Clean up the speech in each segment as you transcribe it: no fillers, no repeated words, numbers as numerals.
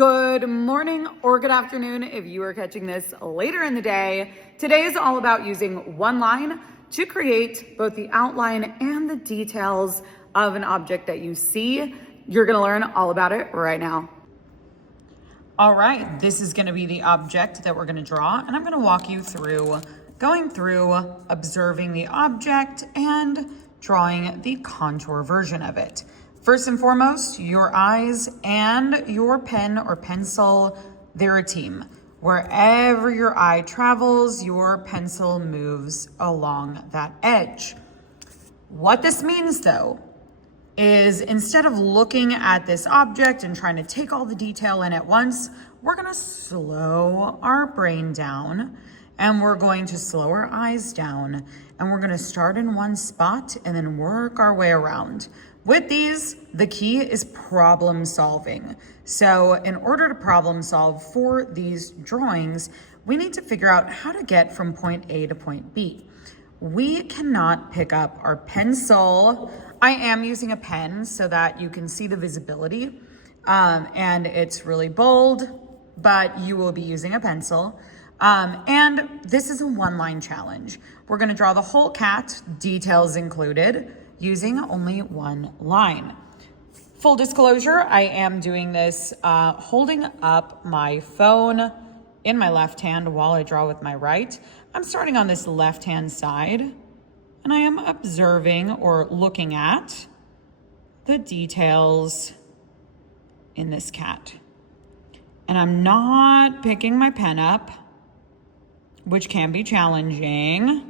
Good morning or good afternoon if you are catching this later in the day. Today is all about using one line to create both the outline and the details of an object that you see. You're gonna learn all about it right now. All right, this is gonna be the object that we're gonna draw, and I'm gonna walk you through going through, observing the object, and drawing the contour version of it. First and foremost, your eyes and your pen or pencil, they're a team. Wherever your eye travels, your pencil moves along that edge. What this means though, is instead of looking at this object and trying to take all the detail in at once, we're gonna slow our brain down and we're going to slow our eyes down and we're gonna start in one spot and then work our way around. With these, the key is problem solving. So in order to problem solve for these drawings, we need to figure out how to get from point A to point B. We cannot pick up our pencil. I am using a pen so that you can see the visibility and it's really bold, but you will be using a pencil. And this is a one-line challenge. We're gonna draw the whole cat, details included, using only one line. Full disclosure, I am doing this holding up my phone in my left hand while I draw with my right. I'm starting on this left-hand side and I am observing or looking at the details in this cat. And I'm not picking my pen up, which can be challenging.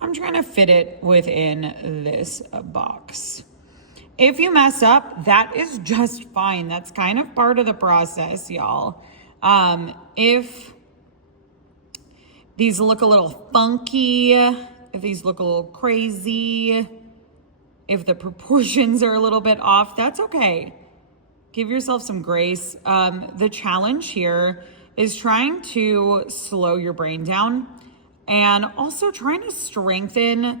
I'm trying to fit it within this box. If you mess up, that is just fine. That's kind of part of the process, y'all. If these look a little funky, if these look a little crazy, if the proportions are a little bit off, that's okay. Give yourself some grace. The challenge here is trying to slow your brain down and also trying to strengthen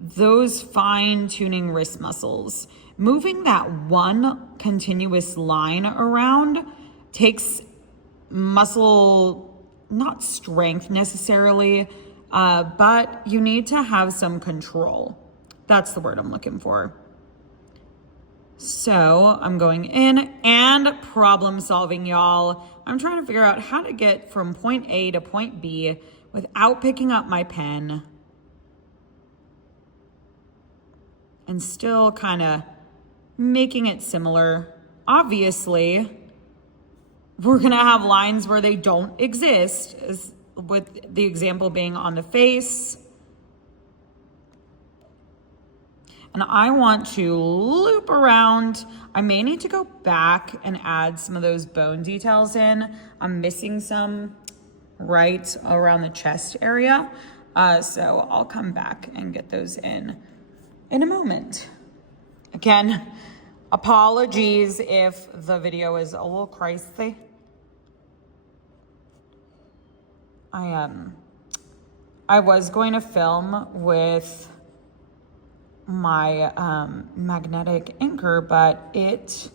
those fine-tuning wrist muscles. Moving that one continuous line around takes muscle, not strength necessarily, but you need to have some control. That's the word I'm looking for. So I'm going in and problem solving, y'all. I'm trying to figure out how to get from point A to point B without picking up my pen and still kind of making it similar. Obviously, we're gonna have lines where they don't exist, with the example being on the face. And I want to loop around. I may need to go back and add some of those bone details in. I'm missing some right around the chest area. So I'll come back and get those in a moment. Again, apologies if the video is a little crazy. I was going to film with my magnetic inker, but it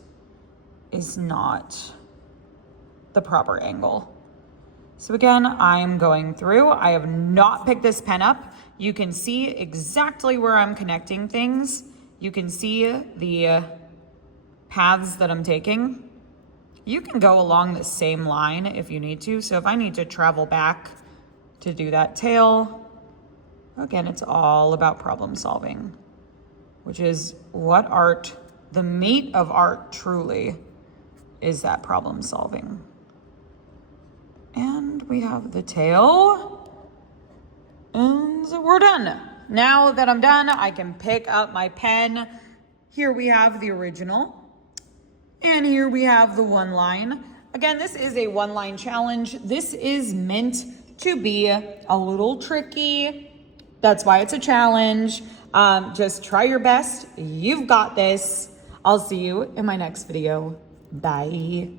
is not the proper angle. So again, I am going through. I have not picked this pen up. You can see exactly where I'm connecting things. You can see the paths that I'm taking. You can go along the same line if you need to. So if I need to travel back to do that tail, again, it's all about problem solving, which is what art, the meat of art truly, is that problem solving. And we have the tail, and we're done. Now that I'm done, I can pick up my pen. Here we have the original, and here we have the one line. Again, this is a one-line challenge. This is meant to be a little tricky. That's why it's a challenge. Just try your best. You've got this. I'll see you in my next video. Bye.